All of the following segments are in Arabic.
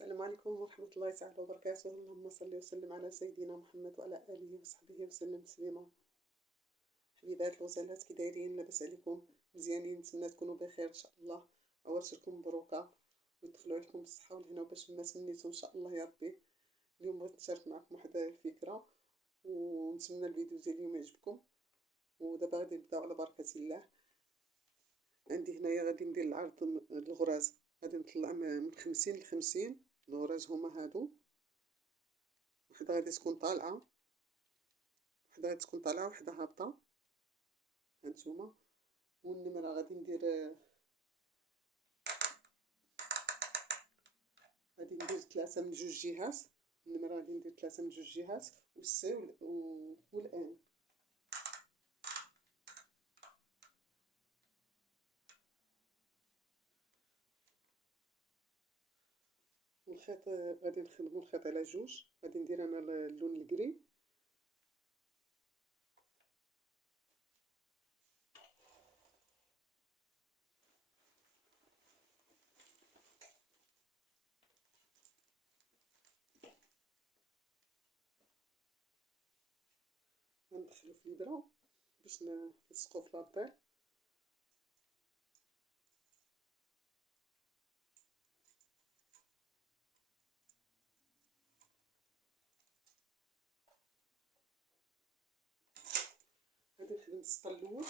السلام عليكم ورحمة الله تعالى وبركاته. اللهم صل وسلم على سيدنا محمد وعلى آله وصحبه وسلم تسليما. حبيبات الغزالات، كي دايرين؟ لاباس عليكم؟ مزيانين؟ نتمنى تكونوا بخير ان شاء الله. عواشركم مبروكة ويدخلوا عليكم بالصحة والهنا باش ما تمنيتو ان شاء الله يا ربي. اليوم بغيت نشارك معكم واحد الفكرة ونتمنى الفيديو ديال اليوم يعجبكم. ودابا غادي نبداو على بركة الله. عندي هنايا غادي ندير العرض الغراز، غادي نطلع من 50 ل 50 الغراز. هما هادو، وحده غادي تكون طالعه، وحده هابطه، هانتوما. والنمره غادي ندير 3 من جوج جهات. النمره غادي ندير 3 من جوج جهات، والسي والان. والخيط غادي نخدمو الخيط على جوج. غادي ندير انا اللون الكري، غندخلو في الابره باش نلصقو في لابيل. غادي نخدم السطر الاول،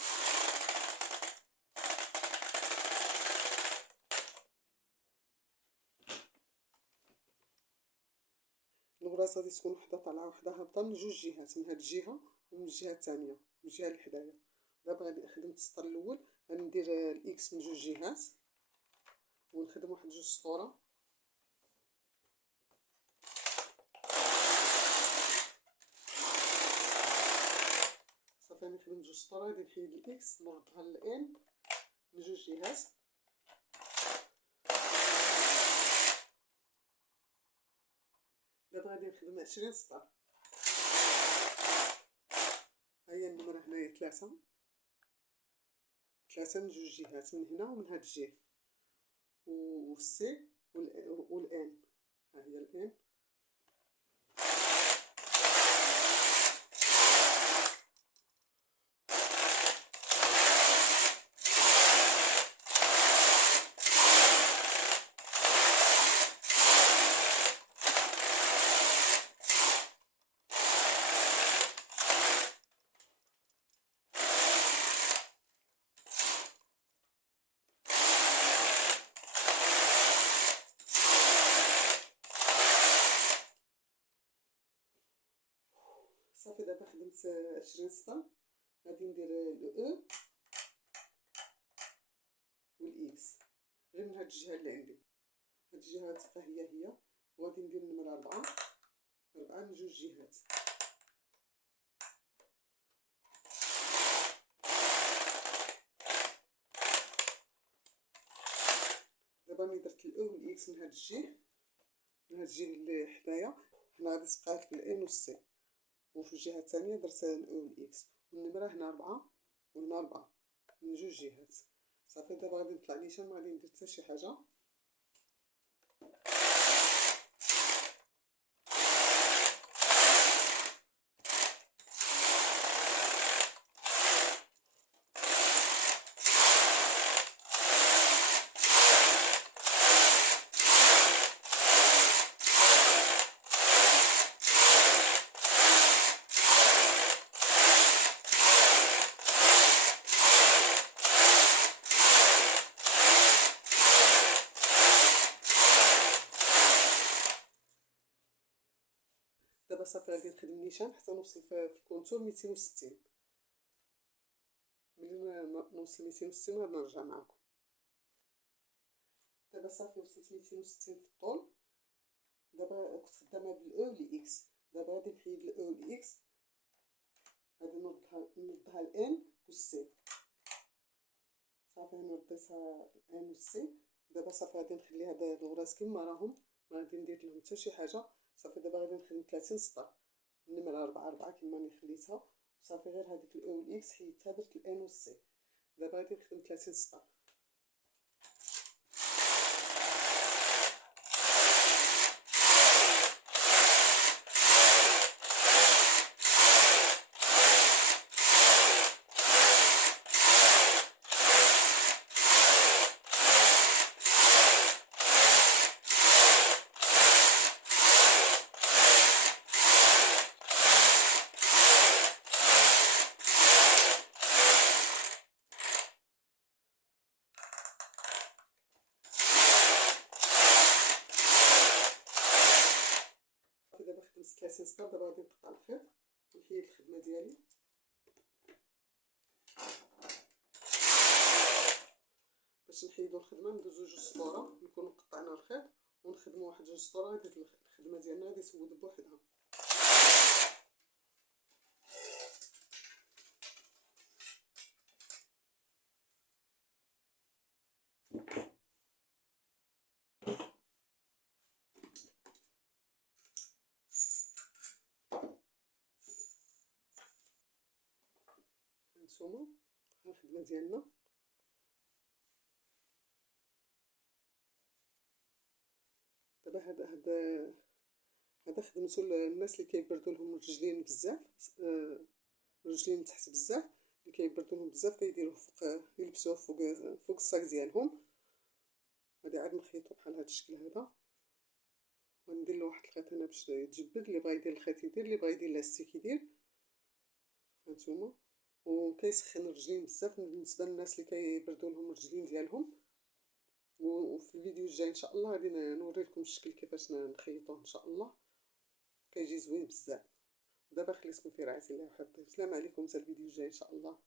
الغراز غادي تكون وحده طالعه وحده هابطه من جوج جهات، من هاد الجهه ومن الجهه الثانيه، من الجهه اللي حدايا. دابا غادي خدمت السطر الاول، غندير الاكس من جوج جهات ونخدم واحد جوج سطوره. صافي نخدم جوج سطور. غادي نحيد الاكس نردها للان من جوج جهات. دابا غادي نخدم 20 سطر. ها هي النمره هنايا 3 من جوج جهات، من هنا ومن هاد الجهه، والسي والان. ها هي الان. صافي دابا خدمت 20 سطر. غادي ندير لو او والاكس غير من هاد الجهه اللي عندي. هاد الجهه تبقى هي، وغادي ندير النمره 4 من جوج جهات. دابا ملي درت الاو والاكس من هاد الجهه اللي حدايا، هنا غادي تبقى في الان والسي، وفي الجهه الثانيه درت الاو والاكس، والنمره هنا 4 وهنا 4 من جوج جهات. صافي دابا غادي نطلع نيشان، ما غادي ندير حتى شي حاجه. دابا صافي غادي نخدم نيشان حتى نوصل في الكونتور 260. ملي نوصل 260 غادي نرجع معكم. دابا صافي وصلت 260 في الطول. دابا كنت خدامه بالاو والاكس، دابا غادي نحيد الاو والاكس، غادي نردها الان والسي. صافي انا رديتها الان والسي. دابا صافي غادي نخلي هاد الغراز كما راهم، ما غادي ندير لهم حتى شي حاجه. صافي دابا غادي نخدم 30 سطر، النمره 4 كما راني خليتها. صافي غير هذيك الاو والاكس حيدتها، درت الان والسي. دابا غادي نخدم 30 سطر. 35 سطر. دابا غادي نقطع الخيط ونحيد الخدمه ديالي. باش نحيدو الخدمه ندوزو جوج سطوره، نكونو قطعنا الخيط ونخدمو واحد جوج سطور، غادي الخدمه ديالنا غادي تسود بوحدها. هانتوما ها الخدمه ديالنا. دابا هذا خدمتو الناس اللي كيبردو لهم الرجلين بزاف، الرجلين تحت بزاف، اللي كيبردو لهم بزاف كيديروه فوق، يلبسوه فوق الصاك ديالهم. غادي عاد نخيطو بحال هاد الشكل هذا، وندير له واحد الخيط هنا باش يتجبد. اللي بغا يدير الخيط يدير، اللي بغا يدير لاستيك يدير. هانتوما وكيسخن الرجلين بزاف بالنسبه للناس اللي كيبردوا لهم الرجلين ديالهم. وفي الفيديو الجاي ان شاء الله غادي نوريكم الشكل كيفاش نخيطوه ان شاء الله، كيجي زوين بزاف. دابا خليتكم في رعايه الله وحفظه. السلام عليكم، حتى الفيديو الجاي ان شاء الله.